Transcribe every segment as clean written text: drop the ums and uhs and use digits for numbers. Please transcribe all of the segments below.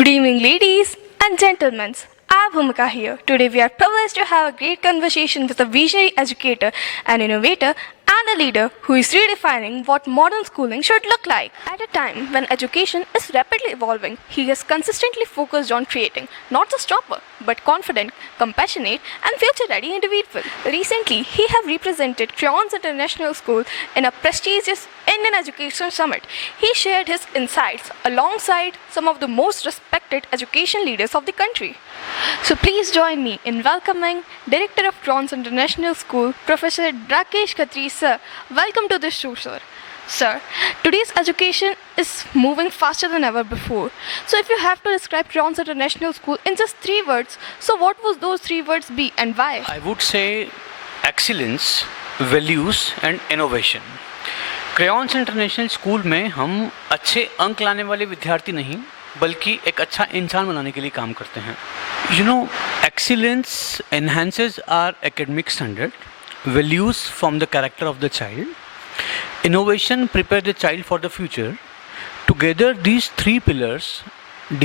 Good evening, ladies and gentlemen. I'm Bhumika here. Today we are privileged to have a great conversation with a visionary educator, an innovator, and a leader who is redefining what modern schooling should look like. At a time when education is rapidly evolving, he has consistently focused on creating not just topper, but confident, compassionate, and future-ready individuals. Recently, he has represented Crayons International School in a prestigious Indian Education Summit. He shared his insights alongside some of the most respected education leaders of the country. So please join me in welcoming Director of Crayons International School, Professor Rakesh Khatri, sir. Welcome to this show, sir. Sir, today's education is moving faster than ever before. So if you have to describe Crayons International School in just 3 words, so what would those 3 words be and why? I would say excellence, values and innovation. Crayons international school में हम अच्छे अंक लाने वाले विद्यार्थी नहीं बल्कि एक अच्छा इंसान बनाने के लिए काम करते हैं. Excellence enhances our academic standard, values form the character of the child, innovation prepare the child for the future. Together these 3 pillars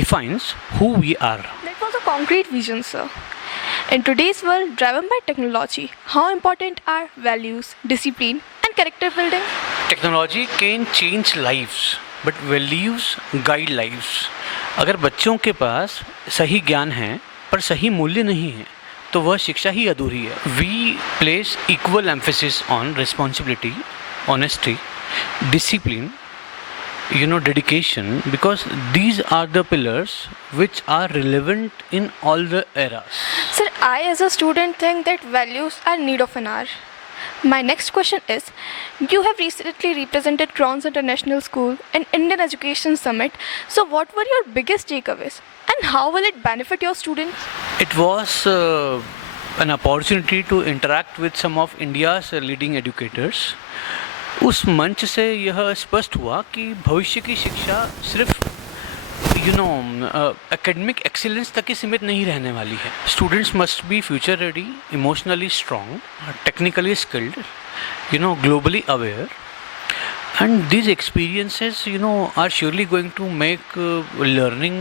defines who we are. That was a concrete vision, sir. In today's world driven by technology, how important are values, discipline and character building? Technology can change lives, but values guide lives. अगर बच्चों के पास सही ज्ञान है पर सही मूल्य नहीं है तो वह शिक्षा ही अधूरी है. We place equal emphasis on responsibility, honesty, discipline, dedication, because these are the pillars which are relevant in all the eras. Sir, I as a student think that values are need of an hour. My next question is, you have recently represented Crayons International School in Indian Education Summit. So what were your biggest takeaways and how will it benefit your students? It was an opportunity to interact with some of India's leading educators. उस मंच से यह स्पष्ट हुआ कि भविष्य की शिक्षा सिर्फ एकेडमिक एक्सीलेंस तक ही सीमित नहीं रहने वाली है. Students must be future ready, emotionally strong, technically skilled, globally aware, and these experiences are surely going to make learning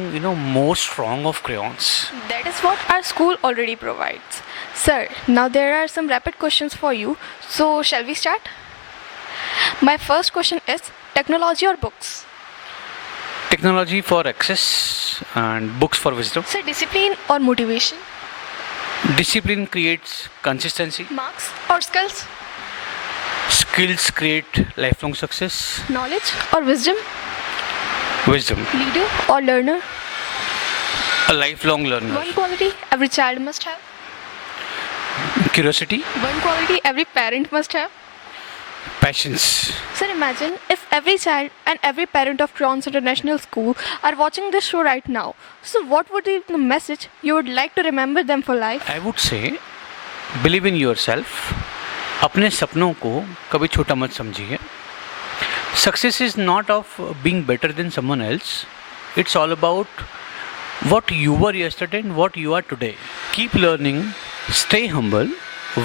more strong of crayons. That is what our school already provides. Sir, now there are some rapid questions for you. So shall we start? My first question is, technology or books? Technology for access and books for wisdom. Sir, discipline or motivation? Discipline creates consistency. Marks or skills? Skills create lifelong success. Knowledge or wisdom? Wisdom. Leader or learner? A lifelong learner. One quality every child must have? Curiosity. One quality every parent must have? Patience. Sir, imagine if every child and every parent of Crayons International School are watching this show right now. So what would be the message you would like to remember them for life? I would say, believe in yourself. अपने सपनों को कभी छोटा मत समझिए. Success is not of being better than someone else. It's all about what you were yesterday and what you are today. Keep learning, stay humble,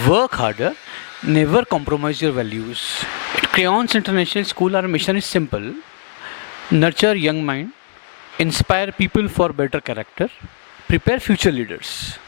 work harder, never compromise your values. At Crayons International School, our mission is simple: nurture young mind, inspire people for better character, prepare future leaders.